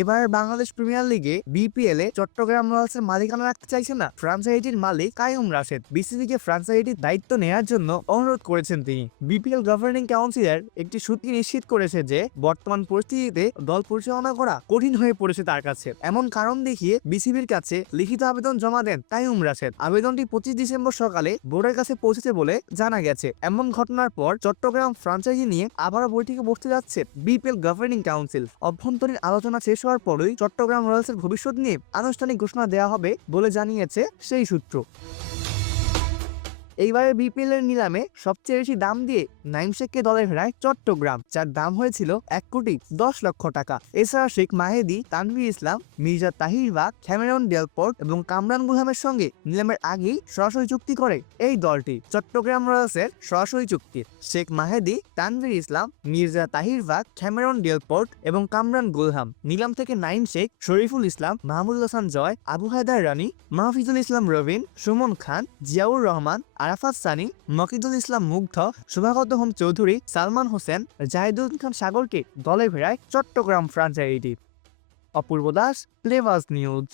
এবার বাংলাদেশ প্রিমিয়ার লিগে বিপিএল এ চট্টগ্রাম রয়্যালসের মালিকানা রাখতে চাইছে না। ফ্রাঞ্চাইজির মালিক কায়ুম রাশেদ। বিসিবিকে ফ্রাঞ্চাইজির দায়িত্ব নেওয়ার জন্য অনুরোধ করেছেন তিনি। বিপিএল গভর্নিং কাউন্সিলের একটি সূত্র নিশ্চিত করেছে যে, বর্তমান পরিস্থিতিতে দল পরিচালনা করা কঠিন হয়ে পড়েছে তার কাছে। এমন কারণ দেখিয়ে বিসিবির কাছে লিখিত আবেদন জমা দেন কায়ুম রাশেদ। আবেদনটি পঁচিশ ডিসেম্বর সকালে বোর্ডের কাছে পৌঁছেছে বলে জানা গেছে। এমন ঘটনার পর চট্টগ্রাম ফ্রাঞ্চাইজি নিয়ে আবারও বৈঠকে বসতে যাচ্ছে বিপিএল গভর্নিং কাউন্সিল অভ্যন্তরীণ আলোচনা শেষ হওয়ার পরই চট্টগ্রাম রয়্যালসের ভবিষ্যৎ নিয়ে আনুষ্ঠানিক ঘোষণা দেওয়া হবে বলে জানিয়েছে সেই সূত্র। এইবারে বিপিএল এর নিলামে সবচেয়ে বেশি দাম দিয়ে নাইম শেখকে দলে ফেরায় চট্টগ্রাম, যার দাম হয়েছিল এক কোটি দশ লক্ষ টাকা। এছাড়া শেখ মাহেদি, তানভীর ইসলাম, মির্জা তাহির বাগ ক্যামেরন ডেলপোর্ট এবং কামরান গুলহামের সঙ্গে নিলামের আগেই সরাসরি চুক্তি করে এই দলটি, চট্টগ্রাম রয়্যালসের সরাসরি চুক্তি। শেখ মাহেদি, তানভীর ইসলাম, মির্জা তাহির বাগ ক্যামেরন ডেলপোর্ট এবং কামরান গুলহাম। নিলাম থেকে নাইম শেখ শরীফুল ইসলাম মাহমুদ হাসান জয়, আবু হায়দার রানী, মাহফিজুল ইসলাম রবিন, সুমন খান, জিয়াউর রহমান আরাফাত সানি, মকিদুল ইসলাম মুগ্ধ শুভাগত হোম চৌধুরী, সালমান হোসেন জাহিদুল খান সাগরকে দলে ফেরায় চট্টগ্রাম ফ্রাঞ্চাইজি। অপূর্ব দাস প্লেভাস নিউজ।